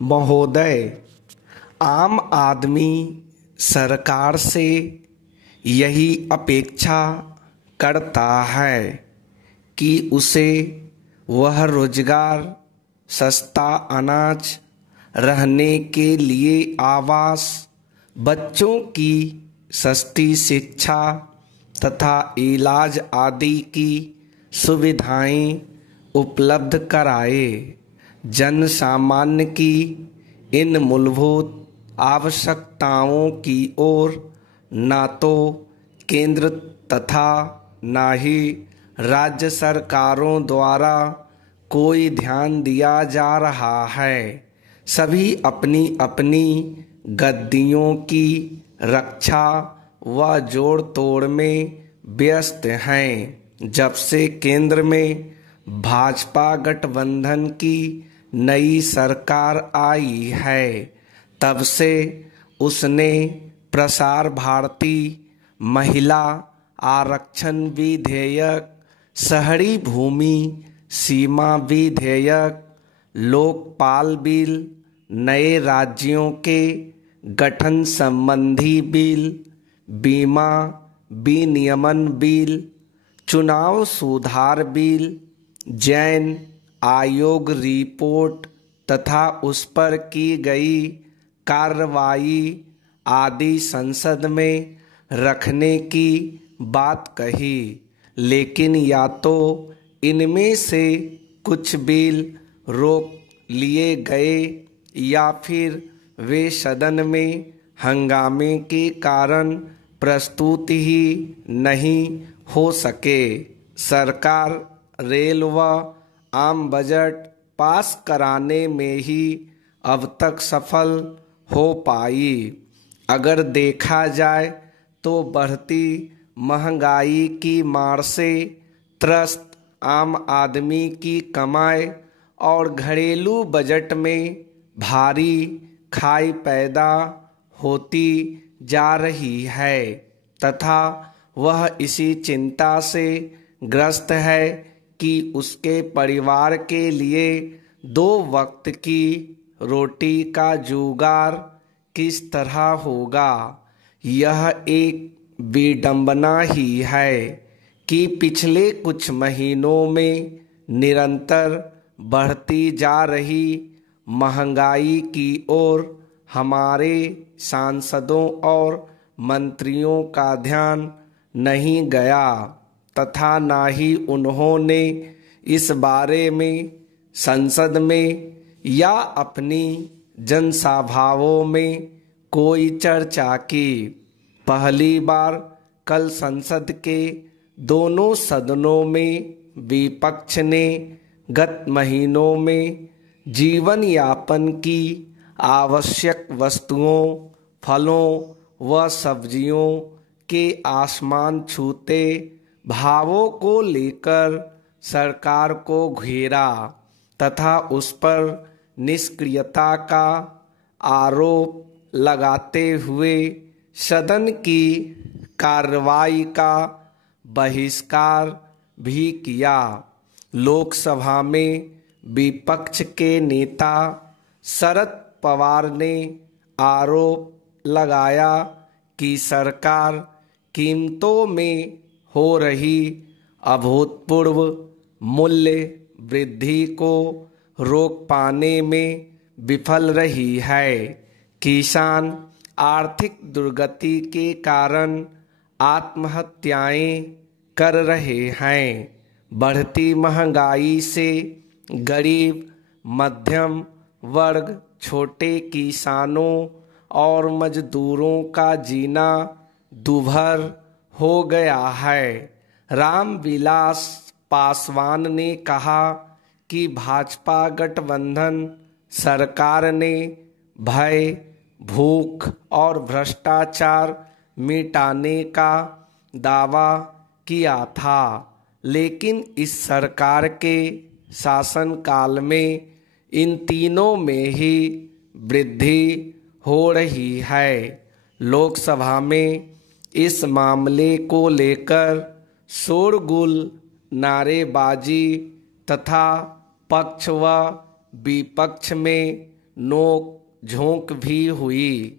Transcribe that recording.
महोदय, आम आदमी सरकार से यही अपेक्षा करता है कि उसे वह रोजगार, सस्ता अनाज, रहने के लिए आवास, बच्चों की सस्ती शिक्षा तथा इलाज आदि की सुविधाएं उपलब्ध कराए। जन सामान्य की इन मूलभूत आवश्यकताओं की ओर न तो केंद्र तथा न ही राज्य सरकारों द्वारा कोई ध्यान दिया जा रहा है। सभी अपनी अपनी गद्दियों की रक्षा व जोड़ तोड़ में व्यस्त हैं। जब से केंद्र में भाजपा गठबंधन की नई सरकार आई है, तब से उसने प्रसार भारती, महिला आरक्षण विधेयक, शहरी भूमि सीमा विधेयक, लोकपाल बिल, नए राज्यों के गठन संबंधी बिल, बीमा विनियमन बिल, चुनाव सुधार बिल, जैन आयोग रिपोर्ट तथा उस पर की गई कार्रवाई आदि संसद में रखने की बात कही। लेकिन या तो इनमें से कुछ बिल रोक लिए गए या फिर वे सदन में हंगामे के कारण प्रस्तुत ही नहीं हो सके। सरकार रेल व आम बजट पास कराने में ही अब तक सफल हो पाई। अगर देखा जाए तो बढ़ती महंगाई की मार से त्रस्त आम आदमी की कमाई और घरेलू बजट में भारी खाई पैदा होती जा रही है तथा वह इसी चिंता से ग्रस्त है कि उसके परिवार के लिए 2 वक्त की रोटी का जुगाड़ किस तरह होगा। यह एक विडंबना ही है कि पिछले कुछ महीनों में निरंतर बढ़ती जा रही महंगाई की ओर हमारे सांसदों और मंत्रियों का ध्यान नहीं गया तथा न ही उन्होंने इस बारे में संसद में या अपनी जनसभाओं में कोई चर्चा की। पहली बार कल संसद के दोनों सदनों में विपक्ष ने गत महीनों में जीवन यापन की आवश्यक वस्तुओं, फलों व सब्जियों के आसमान छूते भावों को लेकर सरकार को घेरा तथा उस पर निष्क्रियता का आरोप लगाते हुए सदन की कार्रवाई का बहिष्कार भी किया। लोकसभा में विपक्ष के नेता शरद पवार ने आरोप लगाया कि सरकार कीमतों में हो रही अभूतपूर्व मूल्य वृद्धि को रोक पाने में विफल रही है। किसान आर्थिक दुर्गति के कारण आत्महत्याएं कर रहे हैं। बढ़ती महंगाई से गरीब, मध्यम वर्ग, छोटे किसानों और मजदूरों का जीना दुभर हो गया है। रामविलास पासवान ने कहा कि भाजपा गठबंधन सरकार ने भय, भूख और भ्रष्टाचार मिटाने का दावा किया था, लेकिन इस सरकार के शासनकाल में इन तीनों में ही वृद्धि हो रही है। लोकसभा में इस मामले को लेकर शोरगुल, नारेबाजी तथा पक्ष व विपक्ष में नोक झोंक भी हुई।